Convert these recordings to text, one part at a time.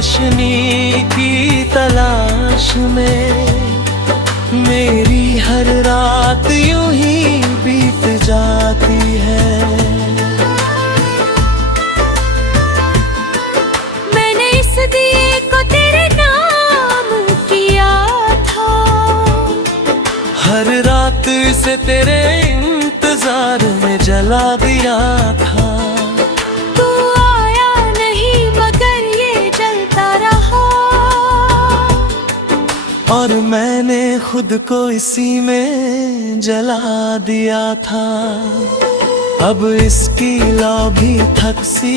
रोशनी की तलाश में मेरी हर रात यूं ही बीत जाती है। मैंने इस दिए को तेरे नाम किया था, हर रात से तेरे इंतजार में जला दिया था। तू आया नहीं मगर ये जलता रहा, और मैंने खुद को इसी में जला दिया था। अब इसकी लौ भी थक सी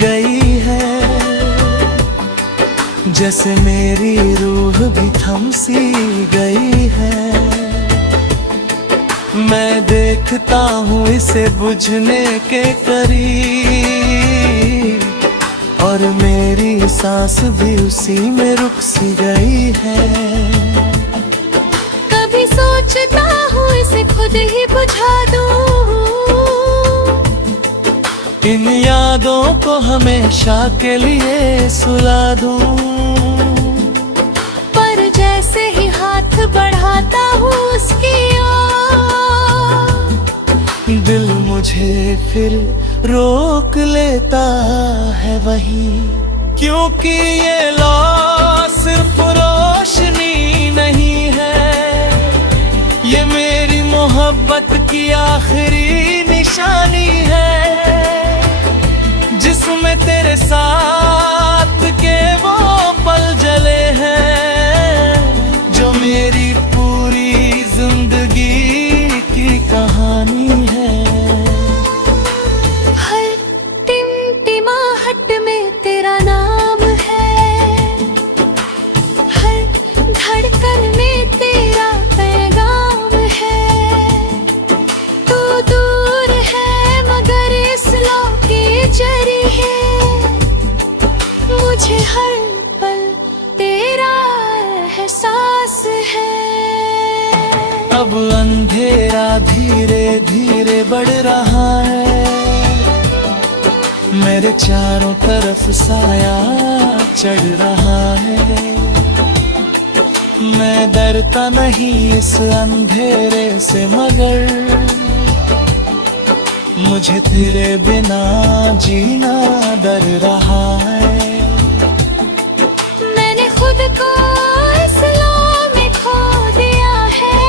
गई है, जैसे मेरी रूह भी थम सी गई है। मैं देखता हूँ इसे बुझने के करीब, और मेरी सांस भी उसी में रुक सी गई है। कभी सोचता हूँ इसे खुद ही बुझा दूँ, इन यादों को हमेशा के लिए सुला दूँ। पर जैसे ही हाथ बढ़ाता हूँ उसकी दिल मुझे फिर रोक लेता है वही, क्योंकि ये लौ सिर्फ रोशनी नहीं है, ये मेरी मोहब्बत की आखिरी निशानी है, जिसमें तेरे साथ के वो पल जले हैं, जो मेरी पूरी जिंदगी की कहानी है। हर टिमटिमाहट में तेरा नाम है, हर धड़कन में तेरा पैगाम है। तू दूर है मगर इस लौ के जरिए मुझे हर पल तेरा एहसास है। अब अंधेरा धीरे धीरे बढ़ रहा है, मेरे चारों तरफ साया चढ़ रहा है। मैं डरता नहीं इस अंधेरे से मगर मुझे तेरे बिना जीना डर रहा है। मैंने खुद को इस लौ में खो दिया है,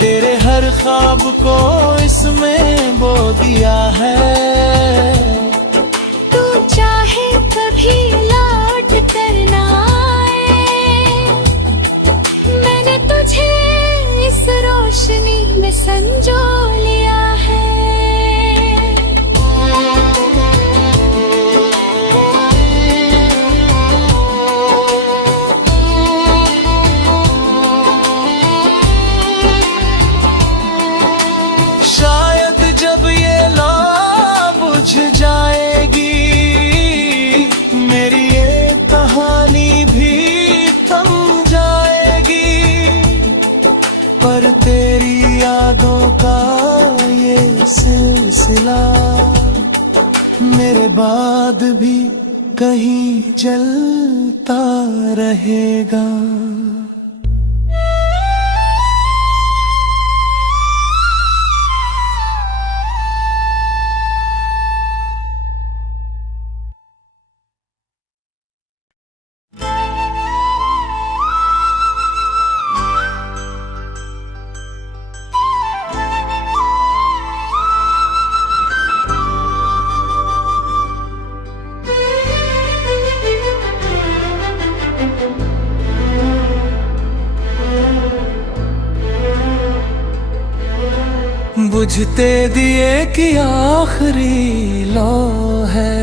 तेरे हर ख्वाब को इसमें बो दिया है। तू चाहे कभी लौट कर ना आए, मैंने तुझे इस रोशनी में संजो लिया है। शायद जब ये लौ बुझ जाएगी, मेरी ये कहानी भी थम जाएगी, पर तेरी यादों का ये सिलसिला मेरे बाद भी कहीं जलता रहेगा। बुझते दिए की आखिरी लौ है,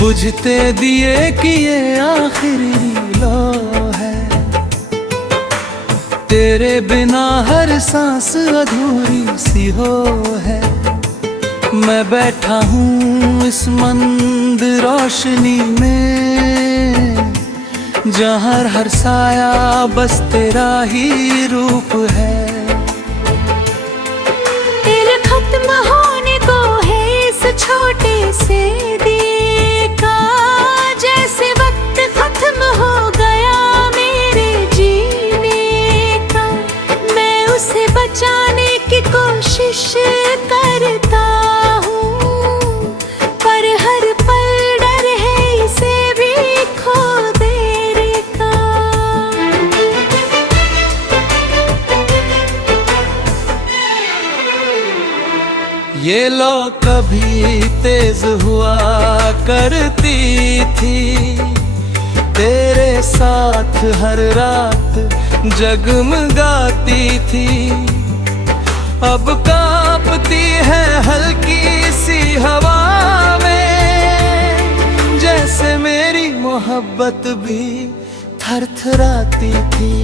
बुझते दिए की ये आखिरी लौ है। तेरे बिना हर सांस अधूरी सी हो है। मैं बैठा हूँ इस मंद रोशनी में, जहाँ हर साया बस तेरा ही रूप है। दिल खत्म होने को कभी तेज हुआ करती थी, तेरे साथ हर रात जगमगाती थी। अब कांपती है हल्की सी हवा में, जैसे मेरी मोहब्बत भी थरथराती थी।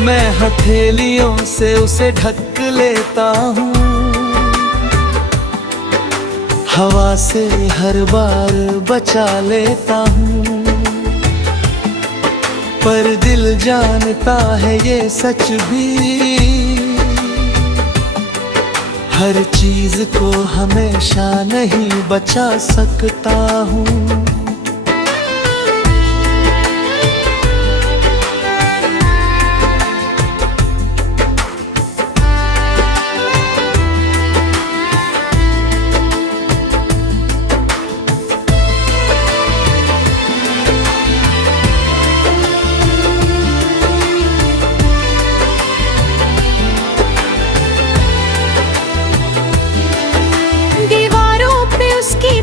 मैं हथेलियों से उसे ढक लेता हूँ, हवा से हर बार बचा लेता हूँ, पर दिल जानता है ये सच भी, हर चीज को हमेशा नहीं बचा सकता हूँ।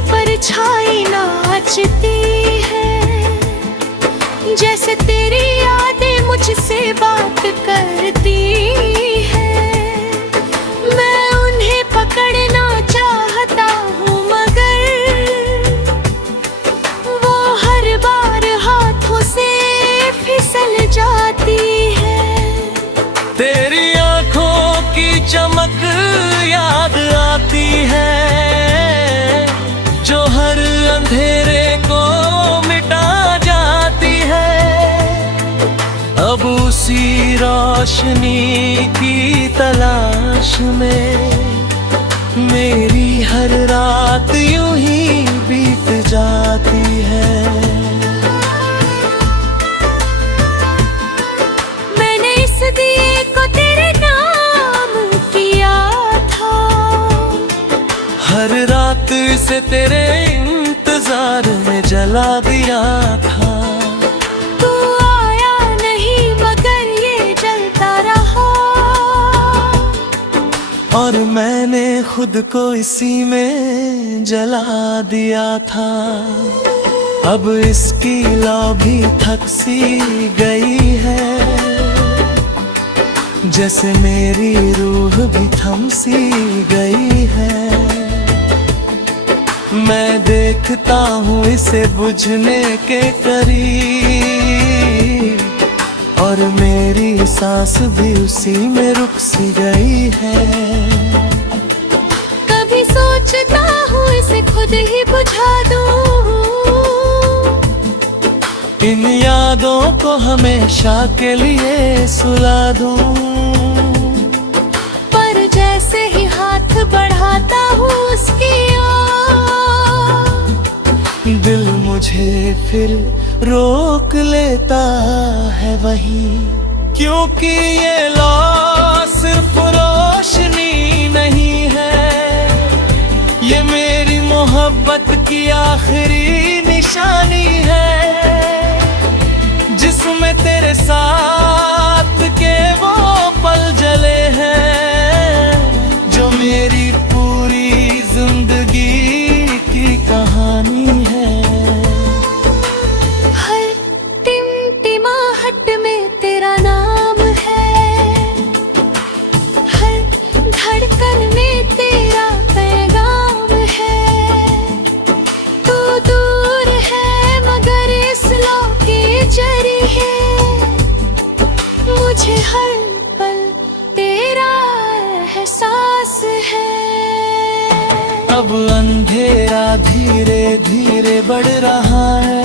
परछाई नाचती है, जैसे तेरी यादें मुझसे बात करती है। मैं उन्हें पकड़ना चाहता हूँ, मगर वो हर बार हाथों से फिसल जाती है। तेरी आंखों की चमक याद आती है, जो हर अंधेरे को मिटा जाती है। अब उसी रोशनी की तलाश में मेरी हर रात यूं ही बीत जाती है। मैंने इस दिए को तेरे नाम किया था, हर रात से तेरे इंतजार में जला दिया था। तू आया नहीं मगर ये जलता रहा, और मैंने खुद को इसी में जला दिया था। अब इसकी लौ भी थक सी गई है, जैसे मेरी रूह भी थम सी गई है। मैं देखता हूँ इसे बुझने के करीब, और मेरी सांस भी उसी में रुक सी गई है। कभी सोचता हूँ इसे खुद ही बुझा दूँ, इन यादों को हमेशा के लिए सुला दूँ, पर जैसे ही हाथ बढ़ाता हूँ उसकी दिल मुझे फिर रोक लेता है वही। क्योंकि ये लौ सिर्फ रोशनी नहीं है, ये मेरी मोहब्बत की आखिरी निशानी है, जिसमें तेरे साथ के वो पल जले हैं, जो मेरी पूरी जिंदगी की कहानी है। हर टिमटिमाहट में तेरा नाम है, हर धड़कन में तेरा पैगाम है। तू दूर है मगर इस लौ के जरिए मुझे हर पल तेरा एहसास है। अब अंधेरा धीरे धीरे बढ़ रहा है,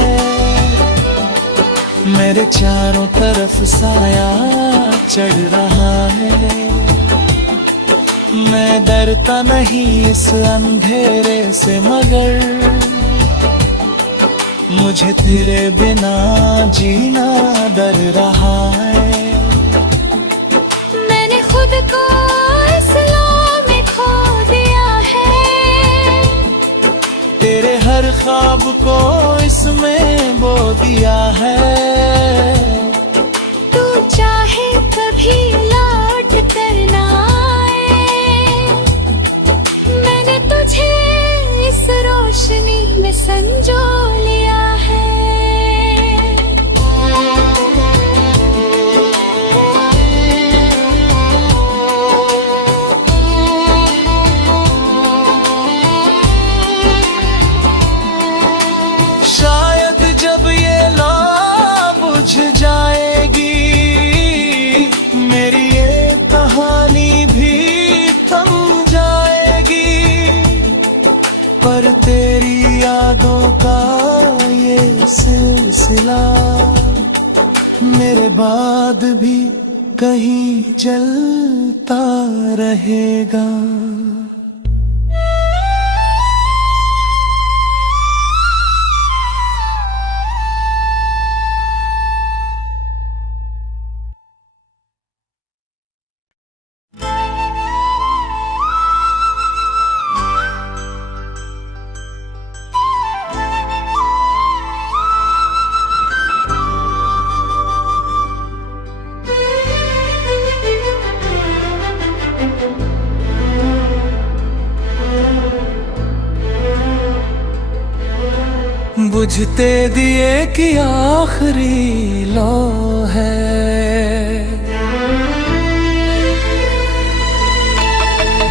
मेरे चारों तरफ साया चढ़ रहा है। मैं डरता नहीं इस अंधेरे से, मगर मुझे तेरे बिना जीना डर रहा है। मैंने खुद को इस लौ में खो दिया है, तेरे हर ख्वाब को इसमें बो दिया है। तू चाहे कभी लौट कर ना आए, मैं संजो लिया है। शायद जब ये लौ बुझ जाएगी, मेरी ये कहानी भी थम जाएगी। पर तेरी यादों का ये सिलसिला मेरे बाद भी कहीं जलता रहेगा। बुझते दिए की आखिरी लौ है,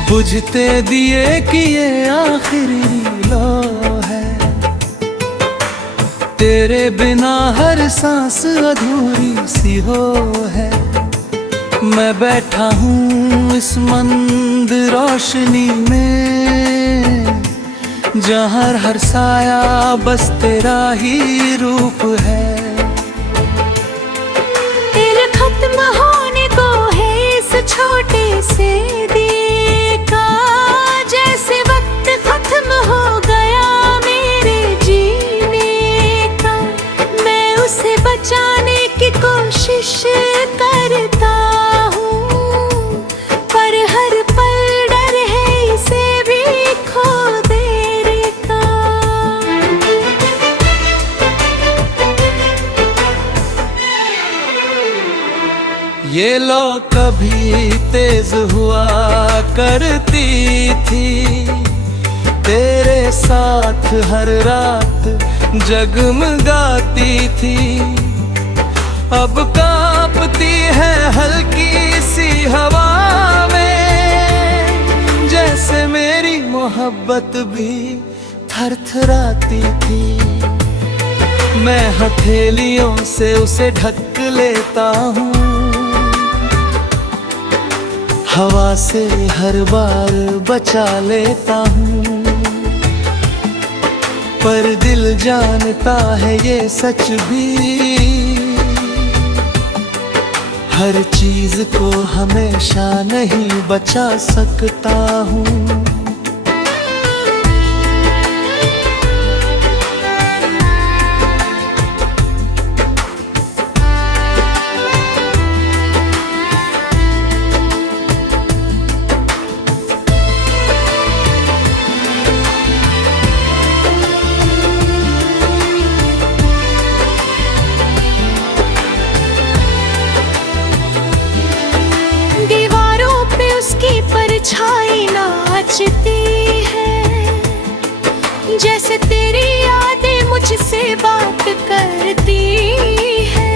बुझते दिए की ये आखिरी लौ है। तेरे बिना हर सांस अधूरी सी हो है। मैं बैठा हूँ इस मंद रोशनी में, जहाँ हर साया बस तेरा ही रूप है। तेरे खत्म होने को है इस छोटे से दिए का, जैसे वक्त खत्म हो गया मेरे जीने का। मैं उसे बचाने की कोशिश करता हूँ, पर हर पल डर है इसे भी खो देने का। ये लौ कभी तेज हुआ करती थी, तेरे साथ हर रात जगमगाती थी। अब कांपती है हल्की सी हवा में, जैसे मेरी मोहब्बत भी थरथराती थी। मैं हथेलियों से उसे ढक लेता हूँ, हवा से हर बार बचा लेता हूँ। पर दिल जानता है ये सच भी, हर चीज को हमेशा नहीं बचा सकता हूँ। परछाई नाचती है, जैसे तेरी यादें मुझसे बात करती है।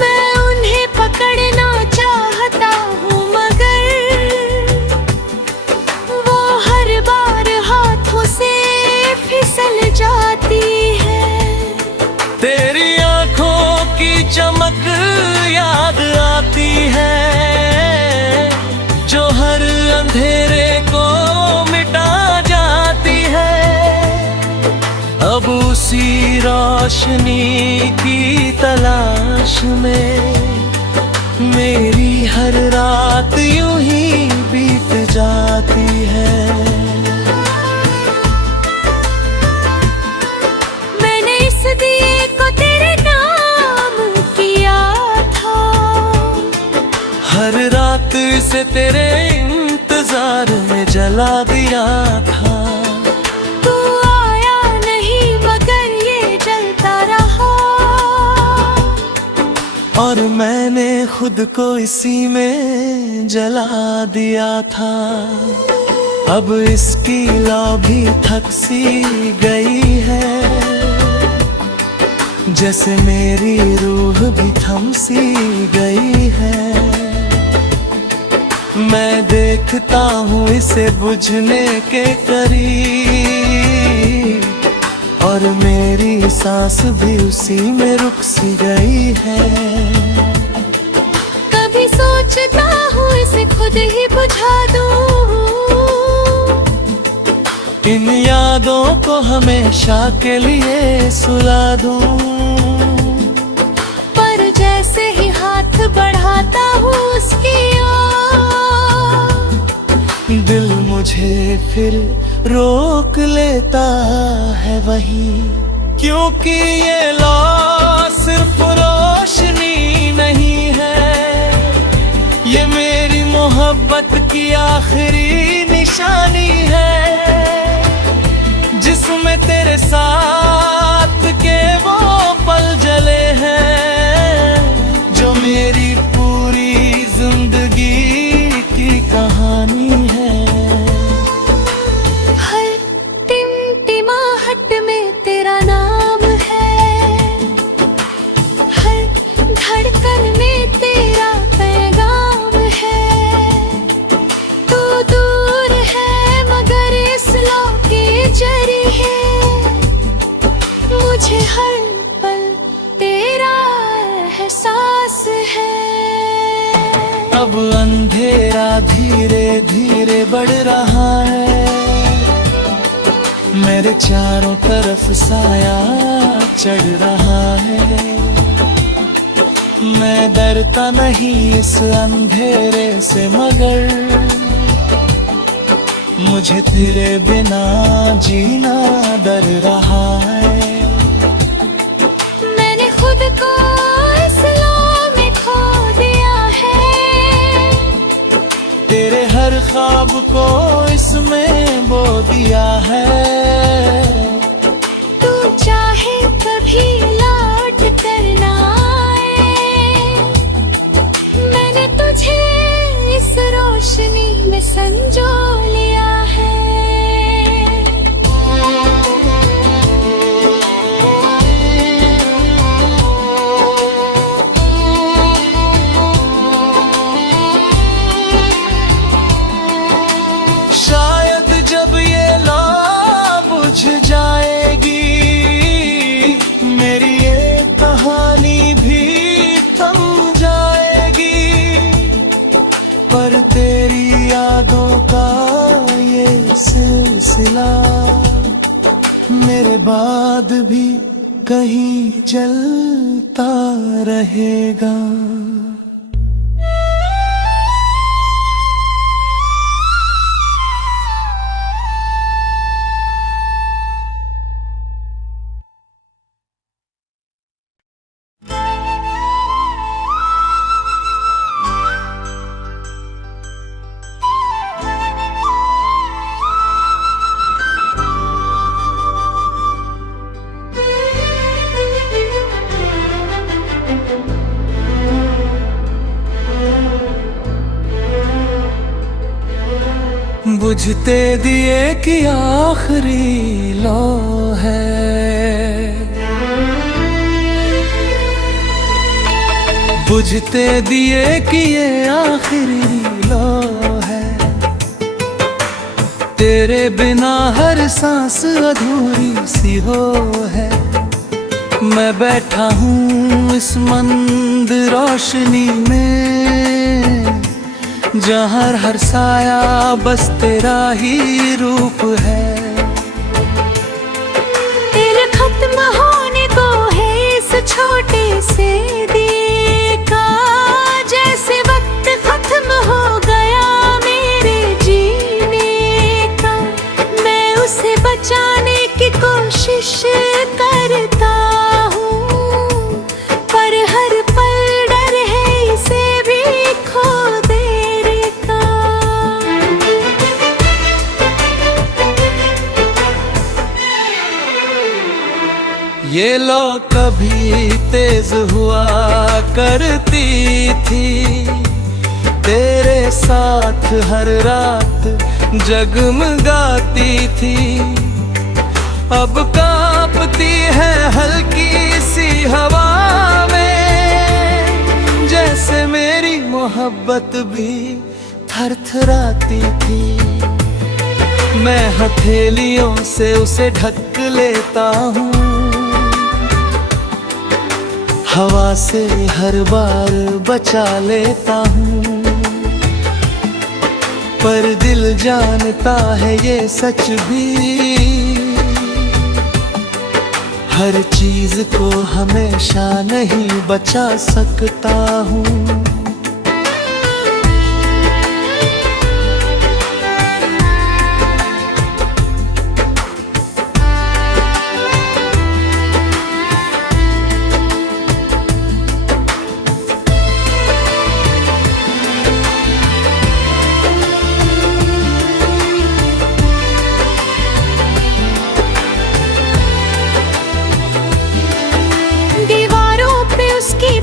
मैं उन्हें पकड़ना चाहता हूँ, मगर वो हर बार हाथों से फिसल जाती है। तेरी आंखों की चमक याद आती है, जो हर अंधेरे को मिटा जाती है। अब उसी रोशनी की तलाश में मेरी हर रात यूं ही बीत जाती है। मैंने इस दिए को तेरे नाम किया था, हर रात से तेरे इंतजार में जला दिया था। तू आया नहीं मगर ये जलता रहा, और मैंने खुद को इसी में जला दिया था। अब इसकी लौ भी थक सी गई है, जैसे मेरी रूह भी थम सी गई है। मैं देखता हूँ इसे बुझने के करीब, और मेरी सांस भी उसी में रुक सी गई है। कभी सोचता हूँ इसे खुद ही बुझा दूँ, इन यादों को हमेशा के लिए सुला दूँ। पर जैसे ही हाथ बढ़ाता हूँ उसकी ओर, दिल मुझे फिर रोक लेता है वही। क्योंकि ये लौ सिर्फ रोशनी नहीं है, ये मेरी मोहब्बत की आखिरी निशानी है, जिसमें तेरे साथ के वो पल जले हैं, जो मेरी पूरी जिंदगी की कहानी है। हर टिमटिमाहट में तेरा नाम है, हर धड़कन में तेरा पैगाम है। तू दूर है मगर इस लौ के जरिए मुझे हर पल तेरा एहसास है। अब अंधेरा धीरे धीरे बढ़ रहा है, मेरे चारों तरफ साया चढ़ रहा है। मैं डरता नहीं इस अंधेरे से, मगर मुझे तेरे बिना जीना डर रहा है। मैंने खुद को इस लौ में खो दिया है, तेरे हर ख्वाब को इसमें बो दिया है। तू चाहे कभी लौट कर ना आए, मैंने तुझे इस रोशनी में संजो लिया है। शायद जब ये लौ बुझ जाएगी, मेरी ये कहानी भी थम जाएगी। पर तेरी यादों का ये सिलसिला मेरे बाद भी कहीं जलता रहेगा। बुझते दिए की आखिरी लौ है, बुझते दिए की ये आखिरी लौ है। तेरे बिना हर सांस अधूरी सी हो है। मैं बैठा हूँ इस मंद रोशनी में, जहाँ हर साया बस तेरा ही रूप है। तेरे खत्म होने को है इस छोटे से दिए का, जैसे वक्त खत्म हो गया मेरे जीने का। मैं उसे बचाने की कोशिश करता हूँ, पर हर पल डर है इसे भी खो देने का। ये लौ कभी तेज हुआ करती थी, तेरे साथ हर रात जगमगाती थी, अब कांपती है हल्की सी हवा में। जैसे मेरी मोहब्बत भी थरथराती थी, मैं हथेलियों से उसे ढक लेता हूँ, हवा से हर बार बचा लेता हूँ। पर दिल जानता है ये सच भी, हर चीज को हमेशा नहीं बचा सकता हूँ।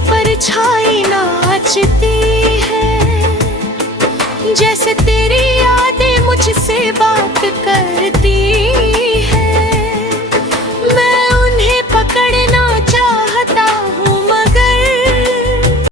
परछाई नाचती है, जैसे तेरी यादें मुझसे बात